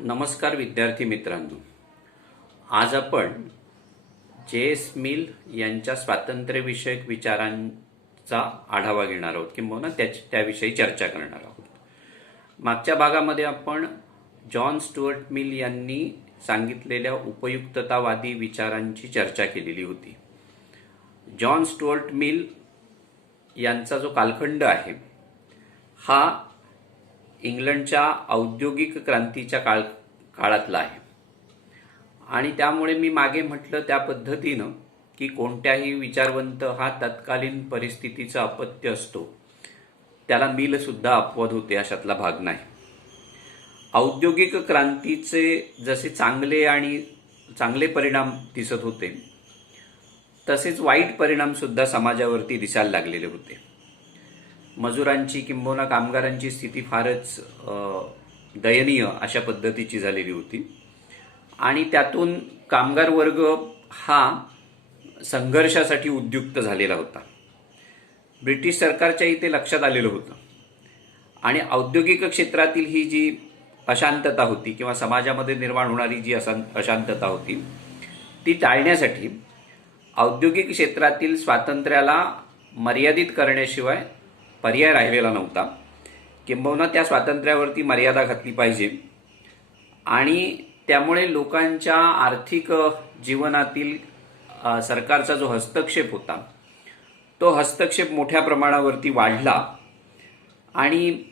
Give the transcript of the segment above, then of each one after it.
नमस्कार विद्यार्थी मित्रांनो. आज आपण जे.एस. मिल यांच्या स्वातंत्र्यविषयक विचारांचा आढावा घेणार आहोत किंवा त्याविषयी चर्चा करणार आहोत. मागच्या भागामध्ये आपण जॉन स्टुअर्ट मिल यांनी सांगितलेल्या उपयुक्ततावादी विचारांची चर्चा केलेली होती. जॉन स्टुअर्ट मिल यांचा जो कालखंड आहे हा इंग्लंडच्या औद्योगिक क्रांतीच्या काळातला आहे आणि त्यामुळे मी मागे म्हटलं त्या पद्धतीनं की कोणत्याही विचारवंत हा तत्कालीन परिस्थितीचा अपत्य असतो, त्याला मिल सुद्धा अपवाद होते अशातला भाग नाही. औद्योगिक क्रांतीचे जसे चांगले परिणाम दिसत होते तसेच वाईट परिणाम सुद्धा समाजावरती दिसायला लागलेले होते. मजुरांची किंबहुना कामगारांची स्थिती फारच दयनीय अशा पद्धतीची झालेली होती आणि त्यातून कामगार वर्ग हा संघर्षासाठी उद्युक्त झालेला होता. ब्रिटिश सरकारच्या इथे लक्षात आलेलं होतं आणि औद्योगिक क्षेत्रातील ही जी अशांतता होती किंवा समाजामध्ये निर्माण होणारी जी अशांतता होती ती टाळण्यासाठी औद्योगिक क्षेत्रातील स्वातंत्र्याला मर्यादित करण्याशिवाय पर्याय राहिलेला नव्हता. किंबहुना त्या स्वातंत्र्यावरती मर्यादा घातली पाहिजे आणि त्यामुळे लोकांच्या आर्थिक जीवनातील सरकारचा जो हस्तक्षेप होता तो हस्तक्षेप मोठ्या प्रमाणावरती वाढला आणि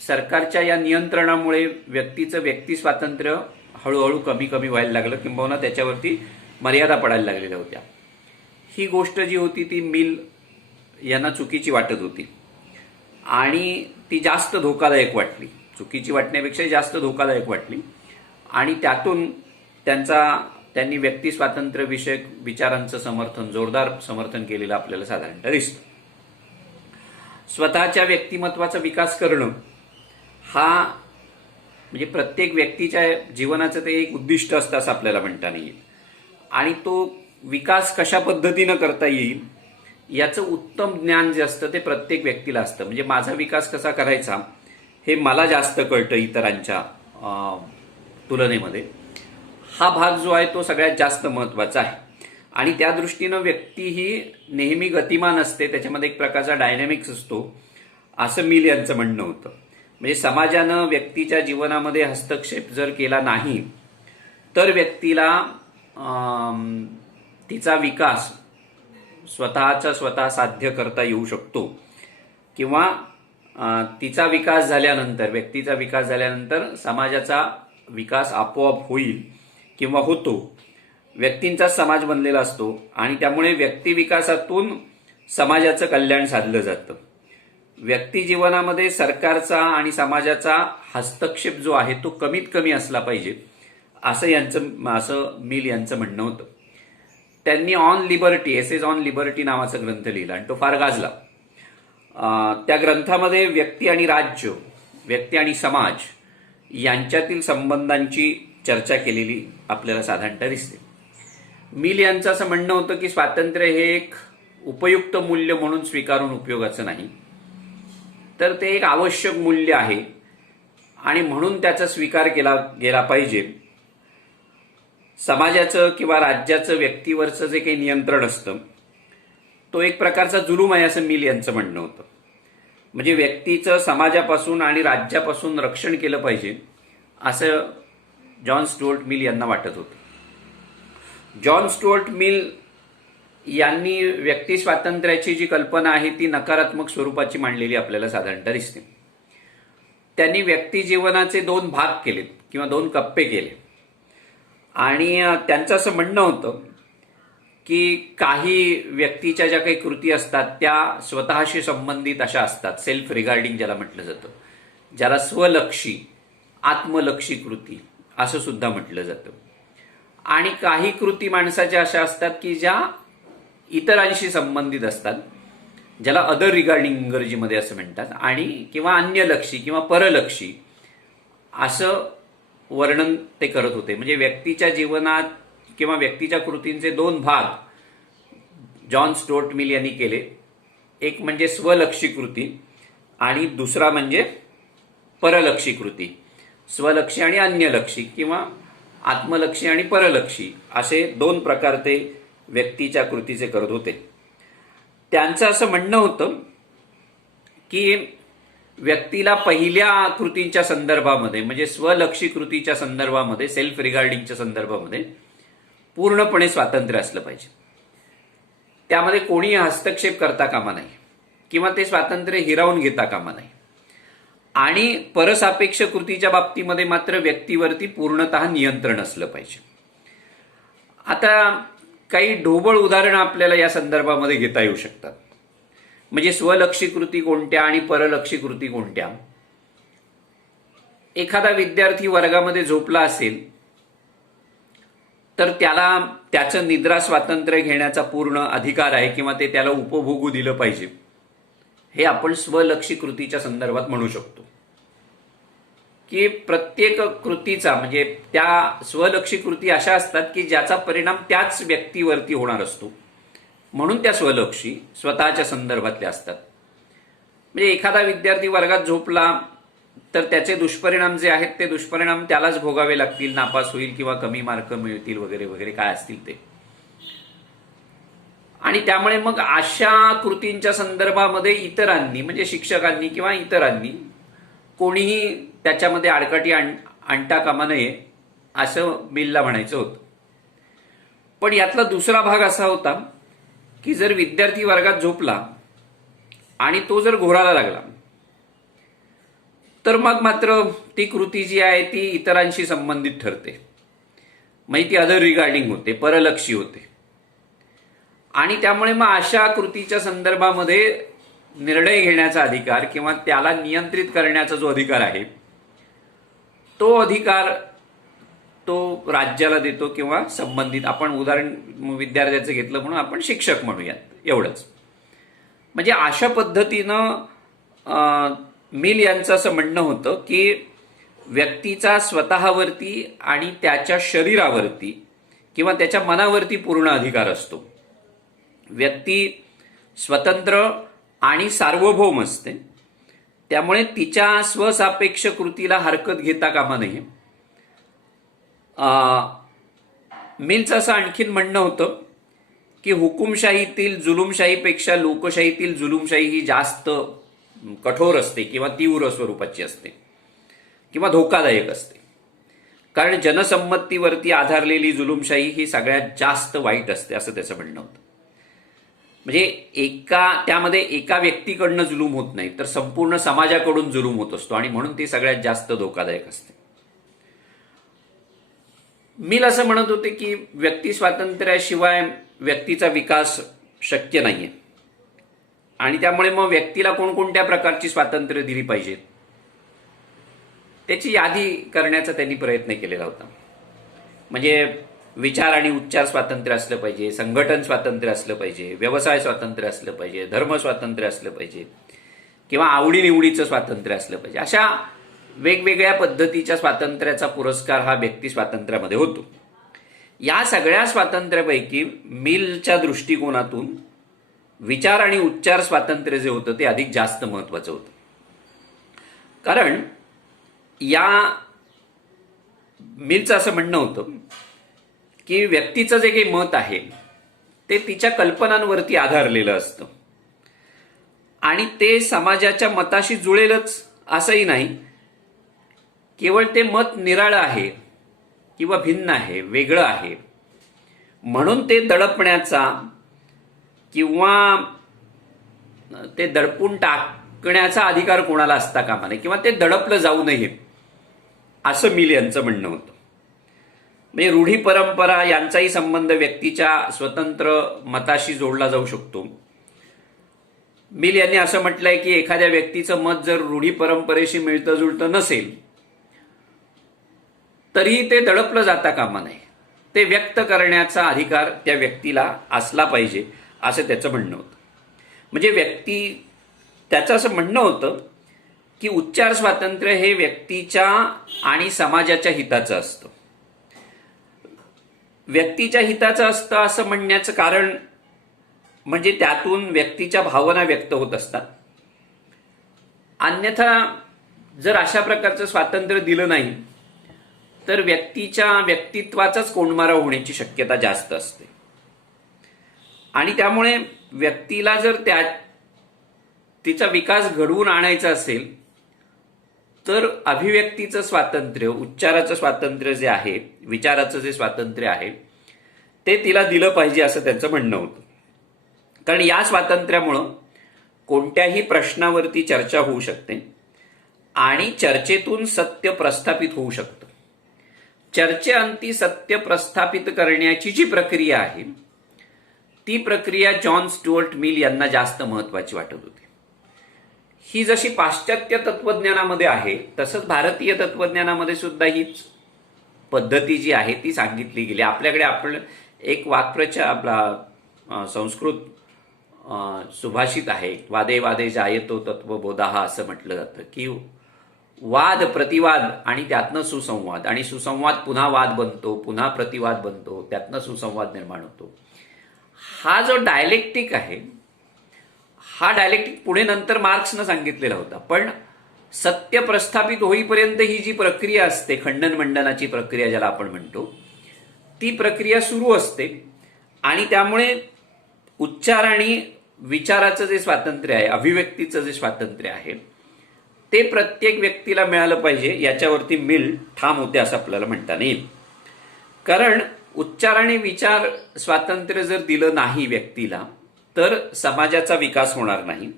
सरकारच्या या नियंत्रणामुळे व्यक्तीचं व्यक्ती स्वातंत्र्य हळूहळू कमी व्हायला लागलं किंबहुना त्याच्यावरती मर्यादा पडायला लागलेल्या होत्या. ही गोष्ट जी होती ती मिल यांना चुकीची वाटत होती आणि ती जास्त धोकादायक वाटली. चुकीची वाटण्यापेक्षा जास्त धोकादायक वाटली आणि त्यातून त्यांनी व्यक्ती स्वातंत्र्य विषयक विचारांचं जोरदार समर्थन केलेलं आपल्याला साधारणतः दिसतं. स्वतःच्या व्यक्तिमत्वाचा विकास करणं हा म्हणजे प्रत्येक व्यक्तीच्या जीवनाचं ते एक उद्दिष्ट असतं असं आपल्याला म्हणता नाही येईल आणि तो विकास कशा पद्धतीनं करता येईल याचं उत्तम ज्ञान जे असतं ते प्रत्येक व्यक्तीला असतं. म्हणजे माझा विकास कसा करायचा हे मला जास्त कळतं इतरांच्या तुलनेमध्ये. हा भाग जो आहे तो सगळ्यात जास्त महत्त्वाचा आहे आणि त्या दृष्टीनं व्यक्ती ही नेहमी गतिमान असते, त्याच्यामध्ये एक प्रकारचा डायनॅमिक्स असतो असं मिल यांचं म्हणणं होतं. म्हणजे समाजानं व्यक्तीच्या जीवनामध्ये हस्तक्षेप जर केला नाही तर व्यक्तीला तिचा विकास स्वतः साध्य करता येऊ शकतो किंवा तिचा विकास झाल्यानंतर व्यक्तीचा विकास झाल्यानंतर समाजाचा विकास आपोआप होईल किंवा होतो. व्यक्तींचा समाज बनलेला असतो आणि त्यामुळे व्यक्ती विकासातून समाजाचं कल्याण साधलं जातं. व्यक्ती जीवनामध्ये सरकारचा आणि समाजाचा हस्तक्षेप जो आहे तो कमीत कमी असला पाहिजे असं मिल यांचं म्हणणं होतं. त्यांनी on liberty essays on liberty नावाचा ग्रंथ लिहिला आणि तो फार गाजला. त्या ग्रंथामध्ये व्यक्ती आणि राज्य, व्यक्ती आणि समाज यांच्यातील संबंधांची चर्चा केलेली आपल्याला साधारणतः दिसते. मिल यांचं असं म्हणणं होतं की स्वातंत्र्य हे एक उपयुक्त मूल्य म्हणून स्वीकारून उपयोगाचं नाही, तर ते एक आवश्यक मूल्य आहे आणि म्हणून त्याचा स्वीकार केला गेला पाहिजे. समाजाचं किंवा राज्याचं व्यक्तीवरचं जे काही नियंत्रण असतं तो एक प्रकारचा जुलूम आहे असं मिल यांचं म्हणणं होतं. म्हणजे व्यक्तीचं समाजापासून आणि राज्यापासून रक्षण केलं पाहिजे असं जॉन स्टुअर्ट मिल यांना वाटत होतं. जॉन स्टुअर्ट मिल यांनी व्यक्ती स्वातंत्र्याची जी कल्पना आहे ती नकारात्मक स्वरूपाची मांडलेली आपल्याला साधारणतः दिसते. त्यांनी व्यक्ती जीवनाचे 2 भाग केलेत किंवा 2 कप्पे केले आणि त्यांचं असं म्हणणं होतं की काही व्यक्तीच्या ज्या काही कृती असतात त्या स्वतःशी संबंधित अशा असतात, सेल्फ रिगार्डिंग ज्याला म्हटलं जातं, ज्याला स्वलक्षी आत्मलक्षी कृती असं सुद्धा म्हटलं जातं. आणि काही कृती माणसाच्या अशा असतात की ज्या इतरांशी संबंधित असतात, ज्याला अदर रिगार्डिंग इंग्रजीमध्ये असं म्हणतात, आणि किंवा अन्यलक्षी किंवा परलक्षी असं वर्णन ते करत होते. म्हणजे व्यक्तीच्या जीवनात किंवा व्यक्तीच्या कृतींचे 2 भाग जॉन स्टुअर्ट मिल यांनी केले. एक म्हणजे स्वलक्षी कृती आणि दुसरा म्हणजे परलक्षी कृती. स्वलक्षी आणि अन्यलक्षी किंवा आत्मलक्षी आणि परलक्षी असे दोन प्रकार ते व्यक्तीच्या कृतीचे करत होते. त्यांचं असं म्हणणं होतं की व्यक्तीला पहिल्या कृतीच्या संदर्भामध्ये म्हणजे स्वलक्षी कृतीच्या संदर्भामध्ये, सेल्फ रिगार्डिंगच्या संदर्भामध्ये पूर्णपणे स्वातंत्र्य असलं पाहिजे. त्यामध्ये कोणी हस्तक्षेप करता कामा नाही किंवा ते स्वातंत्र्य हिरावून घेता कामा नाही. आणि परसापेक्ष कृतीच्या बाबतीमध्ये मात्र व्यक्तीवरती पूर्णतः नियंत्रण असलं पाहिजे. आता काही ढोबळ उदाहरणं आपल्याला या संदर्भामध्ये घेता येऊ शकतात. म्हणजे स्वलक्षी कृती कोणत्या आणि परलक्षी कृती कोणत्या. एखादा विद्यार्थी वर्गामध्ये झोपला असेल तर त्याला त्याचं निद्रा स्वातंत्र्य घेण्याचा पूर्ण अधिकार आहे किंवा ते त्याला उपभोगू दिलं पाहिजे, हे आपण स्वलक्षी कृतीच्या संदर्भात म्हणू शकतो. की प्रत्येक कृतीचा म्हणजे त्या स्वलक्षी कृती अशा असतात की ज्याचा परिणाम त्याच व्यक्तीवरती होणार असतो, म्हणून त्या स्वलक्षी स्वतःच्या संदर्भातल्या असतात. म्हणजे एखादा विद्यार्थी वर्गात झोपला तर त्याचे दुष्परिणाम जे आहेत ते दुष्परिणाम त्यालाच भोगावे लागतील, नापास होईल किंवा कमी मार्क मिळतील वगैरे वगैरे काय असतील ते. आणि त्यामुळे मग अशा कृतींच्या संदर्भामध्ये इतरांनी म्हणजे शिक्षकांनी किंवा इतरांनी कोणीही त्याच्यामध्ये आडकाठी आणता कामा नये असं मिलला म्हणायचं होतं. पण यातला दुसरा भाग असा होता की जर विद्यार्थी वर्गात झोपला आणि तो जर घोरायला लागला तर मग मात्र ती कृती जी आहे ती इतरांशी संबंधित ठरते, म्हणजे ती अदर रिगार्डिंग होते, परलक्षी होते. आणि त्यामुळे मग अशा कृतीच्या संदर्भामध्ये निर्णय घेण्याचा अधिकार किंवा त्याला नियंत्रित करण्याचा जो अधिकार आहे तो अधिकार तो राज्याला देतो किंवा संबंधित, आपण उदाहरण विद्यार्थ्याचं घेतलं म्हणून आपण शिक्षक म्हणूयात एवढंच. म्हणजे अशा पद्धतीनं मिल यांचं असं म्हणणं होतं की व्यक्तीचा स्वतःवरती आणि त्याच्या शरीरावरती किंवा त्याच्या मनावरती पूर्ण अधिकार असतो. व्यक्ती स्वतंत्र आणि सार्वभौम असते, त्यामुळे तिच्या स्वसापेक्ष कृतीला हरकत घेता कामा नये. मिलचं असं आणखीन म्हणणं होतं की हुकुमशाहीतील जुलुमशाहीपेक्षा लोकशाहीतील जुलुमशाही ही जास्त कठोर असते किंवा तीव्र स्वरूपाची असते किंवा धोकादायक असते. कारण जनसंमतीवरती आधारलेली जुलुमशाही ही सगळ्यात जास्त वाईट असते असं त्याचं म्हणणं होतं. म्हणजे त्यामध्ये एका व्यक्तीकडनं जुलूम होत नाही तर संपूर्ण समाजाकडून जुलूम होत असतो आणि म्हणून ती सगळ्यात जास्त धोकादायक असते. मिल असं म्हणत होते की व्यक्ती स्वातंत्र्याशिवाय व्यक्तीचा विकास शक्य नाहीये आणि त्यामुळे मग व्यक्तीला कोणकोणत्या प्रकारची स्वातंत्र्य दिली पाहिजेत त्याची यादी करण्याचा त्यांनी प्रयत्न केलेला होता. म्हणजे विचार आणि उच्चार स्वातंत्र्य असलं पाहिजे, संघटन स्वातंत्र्य असलं पाहिजे, व्यवसाय स्वातंत्र्य असलं पाहिजे, धर्म स्वातंत्र्य असलं पाहिजे किंवा आवडीनिवडीचं स्वातंत्र्य असलं पाहिजे. अशा वेगवेगळ्या पद्धतीच्या स्वातंत्र्याचा पुरस्कार हा व्यक्ती स्वातंत्र्यामध्ये होतो. या सगळ्या स्वातंत्र्यापैकी मिलच्या दृष्टिकोनातून विचार आणि उच्चार स्वातंत्र्य जे होतं ते अधिक जास्त महत्वाचं होतं. कारण या मिलचं असं म्हणणं होतं की व्यक्तीचं जे काही मत आहे ते तिच्या कल्पनांवरती आधारलेलं असतं आणि ते समाजाच्या मताशी जुळेलच असंही नाही. केवळ ते मत निराळं आहे किंवा भिन्न आहे, वेगळं आहे म्हणून ते दडपण्याचा किंवा ते दडपून टाकण्याचा अधिकार कोणाला असता कामा नये किंवा ते दडपलं जाऊ नये असं मिल यांचं म्हणणं होतं. म्हणजे रूढी परंपरा यांचाही संबंध व्यक्तीच्या स्वतंत्र मताशी जोडला जाऊ शकतो. मिल यांनी असं म्हटलंय की एखाद्या व्यक्तीचं मत जर रूढी परंपरेशी मिळतं जुळतं नसेल तरीही ते दडपलं जाता कामा नये, ते व्यक्त करण्याचा अधिकार त्या व्यक्तीला असला पाहिजे असं त्याचं म्हणणं होतं. म्हणजे त्याचं असं म्हणणं होतं की उच्चार स्वातंत्र्य हे व्यक्तीच्या आणि समाजाच्या हिताचं असतं. व्यक्तीच्या हिताचं असतं असं म्हणण्याचं कारण म्हणजे त्यातून व्यक्तीच्या भावना व्यक्त होत असतात. अन्यथा जर अशा प्रकारचं स्वातंत्र्य दिलं नाही तर व्यक्तीच्या व्यक्तित्वाचाच कोंडमारा होण्याची शक्यता जास्त असते. आणि त्यामुळे व्यक्तीला जर तिचा विकास घडवून आणायचा असेल तर अभिव्यक्तीचं स्वातंत्र्य, उच्चाराचं स्वातंत्र्य जे आहे, विचाराचं जे स्वातंत्र्य आहे ते तिला दिलं पाहिजे असं त्यांचं म्हणणं होतं. कारण या स्वातंत्र्यामुळं कोणत्याही प्रश्नावरती चर्चा होऊ शकते आणि चर्चेतून सत्य प्रस्थापित होऊ शकतं. चर्चेअंती सत्य प्रस्थापित करण्याची जी प्रक्रिया आहे ती प्रक्रिया जॉन स्टुअर्ट मिल यांना जास्त महत्वाची वाटत होती. ही जशी पाश्चात्य तत्वज्ञानामध्ये आहे तसंच भारतीय तत्वज्ञानामध्ये सुद्धा हीच पद्धती जी आहे ती सांगितली गेली. आपल्याकडे आपण एक वाक्प्रचार, आपला संस्कृत सुभाषित आहे, वादे वादे जायतो तत्वबोधाः असं म्हटलं जातं की वाद प्रतिवाद आणि त्यातनं सुसंवाद, आणि सुसंवाद पुन्हा वाद बनतो, पुन्हा प्रतिवाद बनतो, त्यातनं सुसंवाद निर्माण होतो. हा जो डायलेक्टिक आहे हा डायलेक्टिक पुढे नंतर मार्क्सनं सांगितलेला होता. पण सत्य प्रस्थापित होईपर्यंत ही जी प्रक्रिया असते, खंडन मंडनाची प्रक्रिया ज्याला आपण म्हणतो, ती प्रक्रिया सुरू असते. आणि त्यामुळे उच्चार आणि विचाराचं जे स्वातंत्र्य आहे, अभिव्यक्तीचं जे स्वातंत्र्य आहे ते प्रत्येक व्यक्तीला मिळालं पाहिजे याच्यावरती मिल ठाम होते असं आपल्याला म्हणता येईल. कारण उच्चार आणि विचार स्वातंत्र्य जर दिलं नाही व्यक्तीला तर समाजाचा विकास होणार नाही.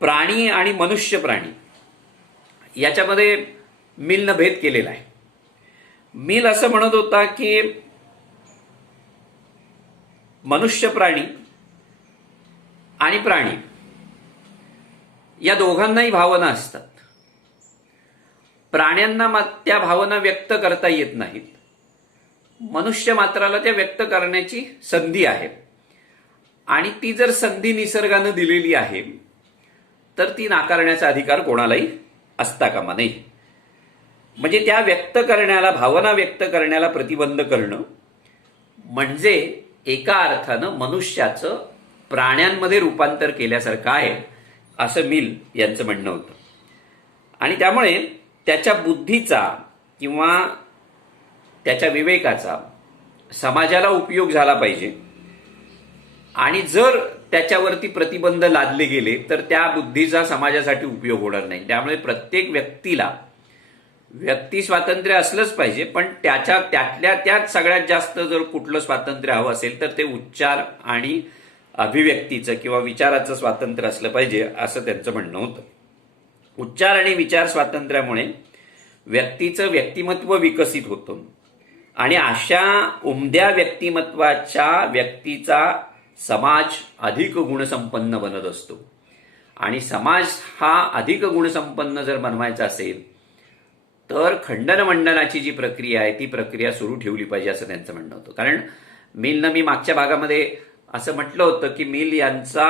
प्राणी आणि मनुष्य प्राणी याच्यामध्ये मिलनं भेद केलेला आहे. मिल असं म्हणत होता की मनुष्य प्राणी आणि प्राणी या दोघांनाही भावना असतात. प्राण्यांना त्या भावना व्यक्त करता येत नाहीत. मनुष्य मात्राला त्या व्यक्त करण्याची संधी आहे आणि ती जर संधी निसर्गानं दिलेली आहे तर ती नाकारण्याचा अधिकार कोणालाही असता कामा नये. म्हणजे त्या व्यक्त करण्याला, भावना व्यक्त करण्याला प्रतिबंध करणं म्हणजे एका अर्थानं मनुष्याचं प्राण्यांमध्ये रूपांतर केल्यासारखं आहे असं मिल यांचं म्हणणं होतं. आणि त्यामुळे त्याच्या बुद्धीचा किंवा त्याच्या विवेकाचा समाजाला उपयोग झाला पाहिजे. आणि जर त्याच्यावरती प्रतिबंध लादले गेले तर त्या बुद्धीचा समाजासाठी उपयोग होणार नाही. त्यामुळे प्रत्येक व्यक्तीला व्यक्ती स्वातंत्र्य असलंच पाहिजे, पण त्यातल्या त्यात सगळ्यात जास्त जर कुठलं स्वातंत्र्य हवं असेल तर ते उच्चार आणि अभिव्यक्तीचं किंवा विचाराचं स्वातंत्र्य असलं पाहिजे असं त्यांचं म्हणणं होतं. उच्चार आणि विचार स्वातंत्र्यामुळे व्यक्तीचं व्यक्तिमत्व विकसित होतं आणि अशा उमद्या व्यक्तिमत्वाच्या व्यक्तीचा समाज अधिक गुणसंपन्न बनत असतो. आणि समाज हा अधिक गुणसंपन्न जर बनवायचा असेल तर खंडन मंडनाची जी प्रक्रिया आहे ती प्रक्रिया सुरू ठेवली पाहिजे असं त्यांचं म्हणणं होतं. कारण मिलनं, मी मागच्या भागामध्ये असं म्हटलं होतं की मिल यांचा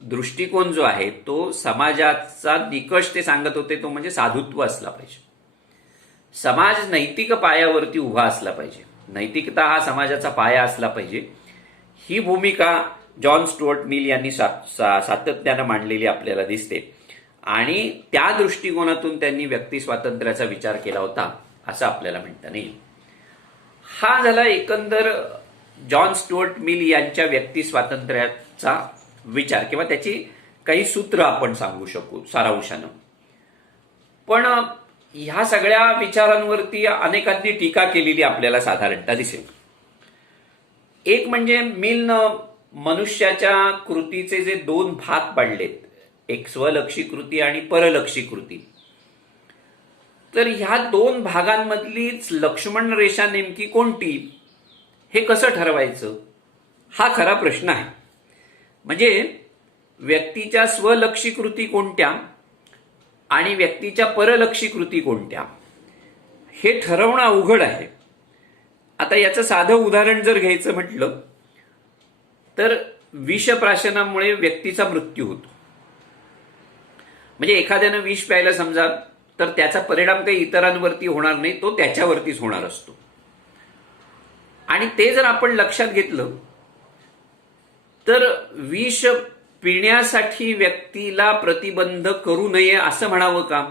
दृष्टिकोन जो आहे तो समाजाचा निकष ते सांगत होते तो म्हणजे साधुत्व असला पाहिजे. समाज नैतिक पायावरती उभा असला पाहिजे, नैतिकता हा समाजाचा पाया असला पाहिजे. ही भूमिका जॉन स्टुअर्ट मिल यांनी सातत्यानं मांडलेली आपल्याला दिसते आणि त्या दृष्टिकोनातून त्यांनी व्यक्ती स्वातंत्र्याचा विचार केला होता असं आपल्याला म्हणता येईल. हा झाला एकंदर जॉन स्टुअर्ट मिल यांच्या व्यक्ती स्वातंत्र्याचा विचार किंवा त्याची काही सूत्र आपण सांगू शकू सारांशानं. पण ह्या सगळ्या विचारांवरती अनेकांनी टीका केलेली आपल्याला साधारणतः दिसेल. एक म्हणजे मिलनं मनुष्याच्या कृतीचे जे दोन भाग पाडलेत, एक स्वलक्षी कृती आणि परलक्षी कृती, तर ह्या दोन भागांमधलीच लक्ष्मण रेषा नेमकी कोणती हे कसं ठरवायचं हा खरा प्रश्न आहे. म्हणजे व्यक्तीच्या स्वलक्षी कृती कोणत्या आणि व्यक्तीच्या परलक्षी कृती कोणत्या हे ठरवणं अवघड आहे. आता याचं साधं उदाहरण जर घ्यायचं म्हटलं तर विषप्राशनामुळे व्यक्तीचा मृत्यू होतो. म्हणजे एखाद्यानं विष प्यायला समजा तर त्याचा परिणाम काही इतरांवरती होणार नाही, तो त्याच्यावरतीच होणार असतो. आणि ते जर आपण लक्षात घेतलं तर विष पिण्यासाठी व्यक्तीला प्रतिबंध करू नये असं म्हणावं का?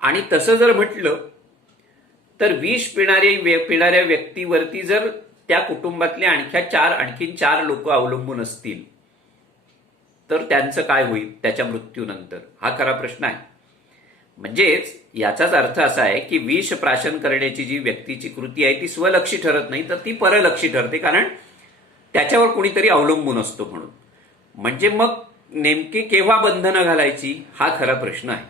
आणि तसं जर म्हटलं तर विष पिणाऱ्या व्यक्तीवरती जर त्या कुटुंबातले आणखीन चार लोक अवलंबून असतील तर त्यांचं काय होईल त्याच्या मृत्यूनंतर? हा खरा प्रश्न आहे. म्हणजेच याचाच अर्थ असा आहे की विष प्राशन करण्याची जी व्यक्तीची कृती आहे ती स्वलक्षी ठरत नाही, तर ती परलक्षी ठरते, कारण त्याच्यावर कोणीतरी अवलंबून असतो म्हणून. म्हणजे मग नेमकी केव्हा बंधनं घालायची हा खरा प्रश्न आहे.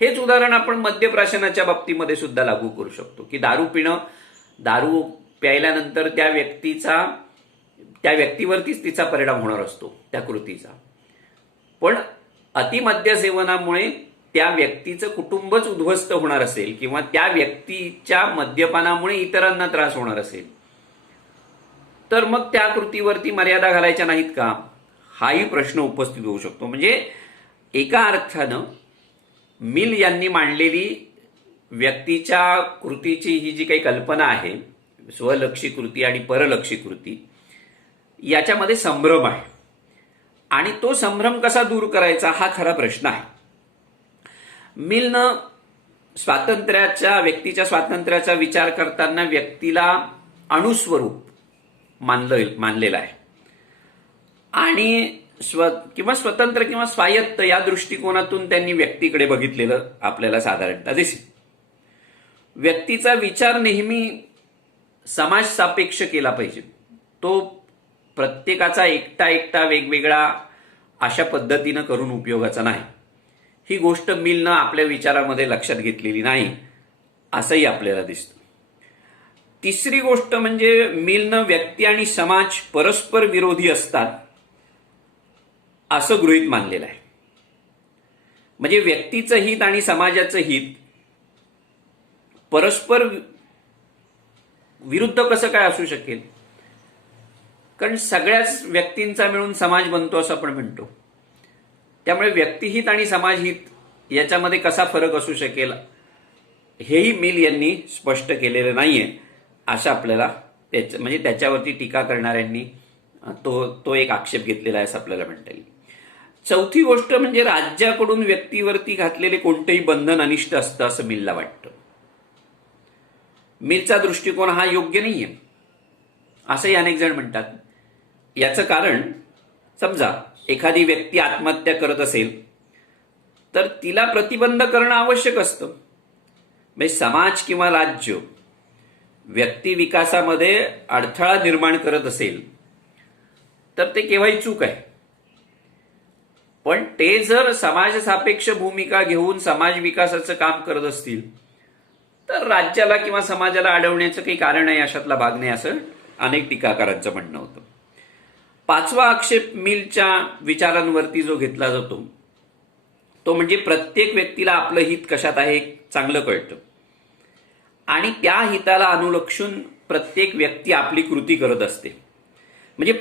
हेच उदाहरण आपण मद्यप्राशनाच्या बाबतीमध्ये सुद्धा लागू करू शकतो की दारू प्यायल्यानंतर त्या व्यक्तीवरतीच तिचा परिणाम होणार असतो त्या कृतीचा. पण अतिमद्य सेवनामुळे त्या व्यक्तीचं कुटुंबच उद्ध्वस्त होणार असेल किंवा त्या व्यक्तीच्या मद्यपानामुळे इतरांना त्रास होणार असेल तर मग त्या कृतीवरती मर्यादा घालायच्या नाहीत का? हाही प्रश्न उपस्थित होऊ शकतो. म्हणजे एका अर्थानं मिल यांनी मांडलेली व्यक्तीच्या कृतीची ही जी काही कल्पना आहे, स्वलक्षी कृती आणि परलक्षी कृती, याच्यामध्ये संभ्रम आहे. आणि तो संभ्रम कसा दूर करायचा हा खरा प्रश्न आहे. मिलनं व्यक्तीच्या स्वातंत्र्याचा विचार करताना व्यक्तीला अणुस्वरूप मानलेला आहे. आणि स्वतंत्र किंवा स्वायत्त या दृष्टिकोनातून त्यांनी व्यक्तीकडे बघितलेलं आपल्याला साधारणतः दिसेल. व्यक्तीचा विचार नेहमी समाज सापेक्ष केला पाहिजे. तो प्रत्येकाचा एकटा वेगवेगळा अशा पद्धतीनं करून उपयोगाचा नाही. ही गोष्ट मिलनं आपल्या विचारामध्ये लक्षात घेतलेली नाही असंही आपल्याला दिसतं. तिसरी गोष्ट म्हणजे मिलनं व्यक्ती आणि समाज परस्पर विरोधी असतात असं गृहीत मानलेलं आहे. म्हणजे व्यक्तीचं हित आणि समाजाचं हित परस्पर विरुद्ध कसं काय असू शकेल? कारण सगळ्याच व्यक्तींचा मिळून समाज बनतो असं आपण म्हणतो. त्यामुळे व्यक्तिहित आणि समाजहित याच्यामध्ये कसा फरक असू शकेल हेही मिल यांनी स्पष्ट केलेलं नाहीये असं आपल्याला म्हणजे त्याच्यावरती टीका करणाऱ्यांनी तो एक आक्षेप घेतलेला आहे असं आपल्याला म्हणता येईल. चौथी गोष्ट म्हणजे राज्याकडून व्यक्तीवरती घातलेले कोणतेही बंधन अनिष्ट असतं असं मिलला वाटतं. मिलचा दृष्टिकोन हा योग्य नाहीये असंही अनेक जण म्हणतात. याचं कारण, समजा एखादी व्यक्ती आत्महत्या करत असेल तर तिला प्रतिबंध करणं आवश्यक असतं. म्हणजे समाज किंवा राज्य व्यक्ती विकासामध्ये अडथळा निर्माण करत असेल तर ते केव्हाही चूक आहे. पण ते जर समाजसापेक्ष भूमिका घेऊन समाज विकासाचं काम करत असतील तर राज्याला किंवा समाजाला अडवण्याचं काही कारण आहे अशातला भाग नाही असं अनेक टीकाकारांचं म्हणणं होतं. पाचवा आक्षेप मिलच्या विचारांवरती जो घेतला जातो तो म्हणजे प्रत्येक व्यक्तीला आपलं हित कशात आहे चांगलं कळतं आणि त्या हिताला अनुलक्षून प्रत्येक व्यक्ती आपली कृती करत असते. म्हणजे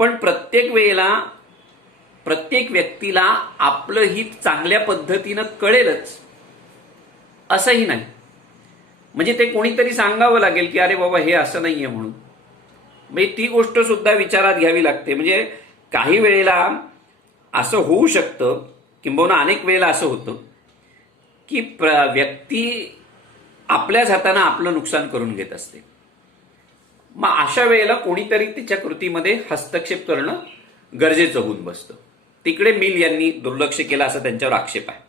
पण प्रत्येक वेळेला प्रत्येक व्यक्तीला आपलं हित चांगल्या पद्धतीनं कळेलच असंही नाही. म्हणजे ते कोणीतरी सांगावं लागेल की अरे बाबा हे असं नाहीये म्हणून. म्हणजे ती गोष्ट सुद्धा विचारात घ्यावी लागते. म्हणजे काही वेळेला असं होऊ शकतं, किंबहुना अनेक वेळेला असं होतं की व्यक्ती आपल्याच हाताने आपलं नुकसान करून घेत असते. मग अशा वेळेला कोणीतरी तिच्या कृतीमध्ये हस्तक्षेप करणं गरजेचं होऊन बसतं. तिकडे मिल यांनी दुर्लक्ष केलं असा त्यांच्यावर आक्षेप आहे.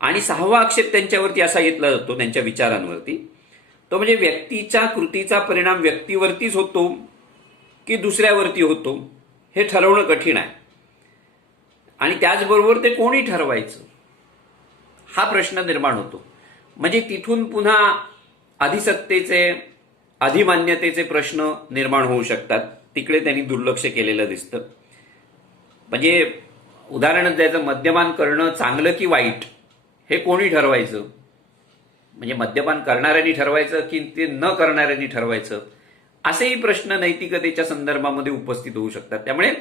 आणि सहावा आक्षेप त्यांच्यावरती असा घेतला जातो त्यांच्या विचारांवरती, तो म्हणजे व्यक्तीच्या कृतीचा परिणाम व्यक्तीवरतीच होतो की दुसऱ्यावरती होतो हे ठरवणं कठीण आहे. आणि त्याचबरोबर ते कोणी ठरवायचं हा प्रश्न निर्माण होतो. म्हणजे तिथून पुन्हा अधिसत्तेचे अधिमान्यतेचे प्रश्न निर्माण होऊ शकतात. तिकडे त्यांनी दुर्लक्ष केलेलं दिसतं. म्हणजे उदाहरण द्यायचं, मद्यपान करणं चांगलं की वाईट हे कोणी ठरवायचं? म्हणजे मद्यपान करणाऱ्यांनी ठरवायचं की ते न करणाऱ्यांनी ठरवायचं? असेही प्रश्न नैतिकतेच्या संदर्भामध्ये उपस्थित होऊ शकतात. त्यामुळे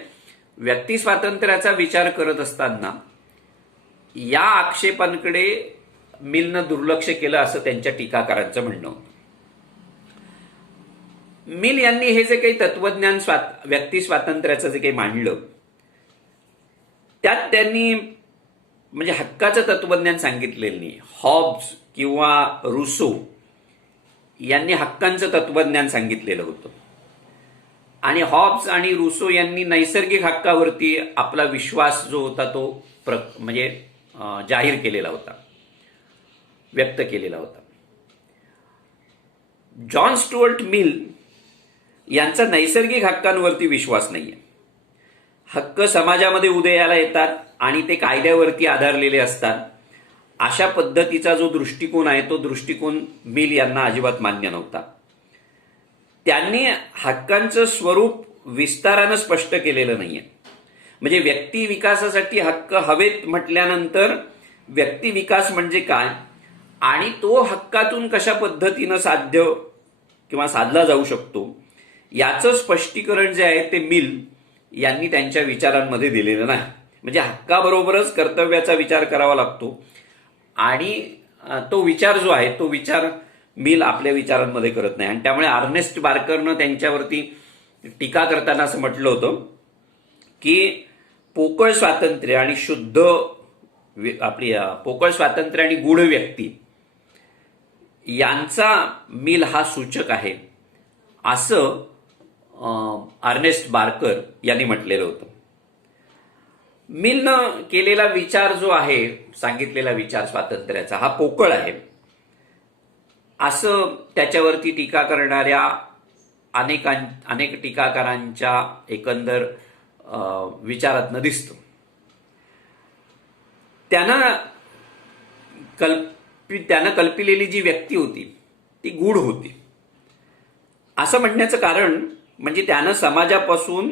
व्यक्ती स्वातंत्र्याचा विचार करत असताना या आक्षेपांकडे मिलनं दुर्लक्ष केलं असं त्यांच्या टीकाकारांचं म्हणणं होतं. मिल यांनी हे जे काही तत्वज्ञान व्यक्ती स्वातंत्र्याचं जे काही मांडलं त्यात त्यांनी म्हणजे हक्काचं तत्वज्ञान सांगितलेलं नाही. हॉब्स किंवा रुसो यांनी हक्कांचं तत्वज्ञान सांगितलेलं होतं आणि हॉब्स आणि रुसो यांनी नैसर्गिक हक्कावरती आपला विश्वास जो होता तो म्हणजे जाहीर केलेला होता, व्यक्त केलेला होता. जॉन स्टुअर्ट मिल यांचा नैसर्गिक हक्कांवरती विश्वास नाहीये. हक्क समाजामध्ये उदयाला येतात आणि ते कायद्यावरती आधारलेले असतात. अशा पद्धतीचा जो दृष्टिकोन आहे तो दृष्टिकोन मिल यांना अजिबात मान्य नव्हता. त्यांनी हक्कांचं स्वरूप विस्तारानं स्पष्ट केलेलं नाहीये. म्हणजे व्यक्ती विकासासाठी हक्क हवेत म्हटल्यानंतर व्यक्ती विकास म्हणजे काय आणि तो हक्कातून कशा पद्धतीनं साध्य किंवा साधला जाऊ शकतो याचं स्पष्टीकरण जे आहे ते मिल यांनी त्यांच्या विचारांमध्ये दिलेलं नाही. म्हणजे हक्काबरोबरच कर्तव्याचा विचार करावा लागतो आणि तो विचार जो आहे तो विचार मिल आपल्या विचारांमध्ये करत नाही. आणि त्यामुळे अर्नेस्ट बार्करनं त्यांच्यावरती टीका करताना असं म्हटलं होतं की पोकळ स्वातंत्र्य आणि शुद्ध आपली पोकळ स्वातंत्र्य आणि गूढ व्यक्ती यांचा मिल हा सूचक आहे असं अर्नेस्ट बार्कर यांनी म्हटलेलं होतं. मिलनं केलेला विचार जो आहे, सांगितलेला विचार स्वातंत्र्याचा हा पोकळ आहे असं त्याच्यावरती टीका करणाऱ्या अनेक टीकाकारांच्या एकंदर विचारातनं दिसतं. त्यानं कल्पिलेली जी व्यक्ती होती ती गूढ होती असं म्हणण्याचं कारण म्हणजे त्यानं समाजापासून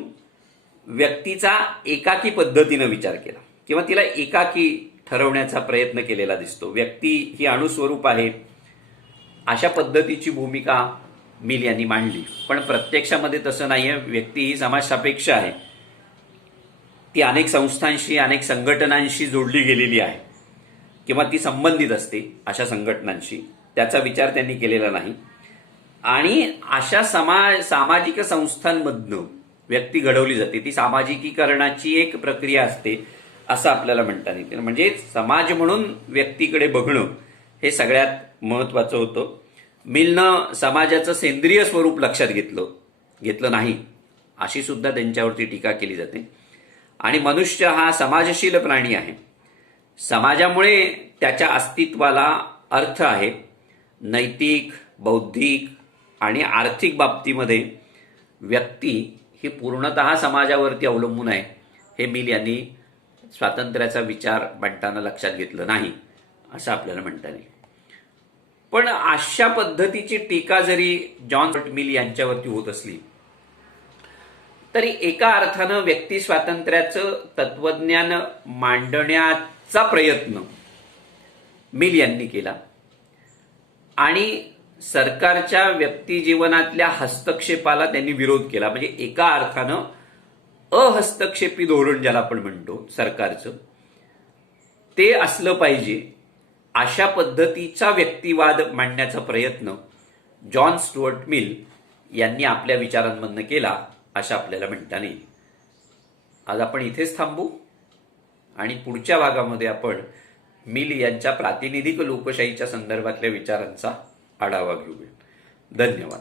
व्यक्तीचा एकाकी पद्धतीनं विचार केला किंवा तिला एकाकी ठरवण्याचा प्रयत्न केलेला दिसतो. व्यक्ती ही अणुस्वरूप आहे अशा पद्धतीची भूमिका मिल यांनी मांडली. पण प्रत्यक्षामध्ये तसं नाहीये. व्यक्ती ही समाजसापेक्ष आहे. ती अनेक संस्थांशी अनेक संघटनांशी जोडली गेलेली आहे किंवा ती संबंधित असते अशा संघटनांशी. त्याचा विचार त्यांनी केलेला नाही. आणि अशा सामाजिक संस्थांमधनं व्यक्ती घडवली जाते. ती सामाजिकीकरणाची एक प्रक्रिया असते असं आपल्याला म्हणता येते. म्हणजे समाज म्हणून व्यक्तीकडे बघणं हे सगळ्यात महत्वाचं होतं. मिलनं समाजाचं सेंद्रिय स्वरूप लक्षात घेतलं नाही अशी सुद्धा त्यांच्यावरती टीका केली जाते. आणि मनुष्य हा समाजशील प्राणी आहे. समाजामुळे त्याच्या अस्तित्वाला अर्थ आहे. नैतिक, बौद्धिक आणि आर्थिक बाबतीमध्ये व्यक्ती ही पूर्णतः समाजावरती अवलंबून आहे हे मिल यांनी स्वातंत्र्याचा विचार मांडताना लक्षात घेतलं नाही असं आपल्याला म्हणता येईल. पण अशा पद्धतीची टीका जरी जॉन स्टुअर्ट मिल यांच्यावरती होत असली तरी एका अर्थानं व्यक्ती स्वातंत्र्याचं तत्वज्ञान मांडण्याचा प्रयत्न मिल यांनी केला आणि सरकारच्या व्यक्ती जीवनातल्या हस्तक्षेपाला त्यांनी विरोध केला. म्हणजे एका अर्थानं अहस्तक्षेपी धोरण ज्याला आपण म्हणतो सरकारचं ते असलं पाहिजे अशा पद्धतीचा व्यक्तिवाद मांडण्याचा प्रयत्न जॉन स्टुअर्ट मिल यांनी आपल्या विचारांमधनं केला असं आपल्याला म्हणता येईल. आज आपण इथेच थांबू आणि पुढच्या भागामध्ये आपण मिल यांच्या प्रातिनिधिक लोकशाहीच्या संदर्भातल्या विचारांचा आढावा घेऊया. धन्यवाद.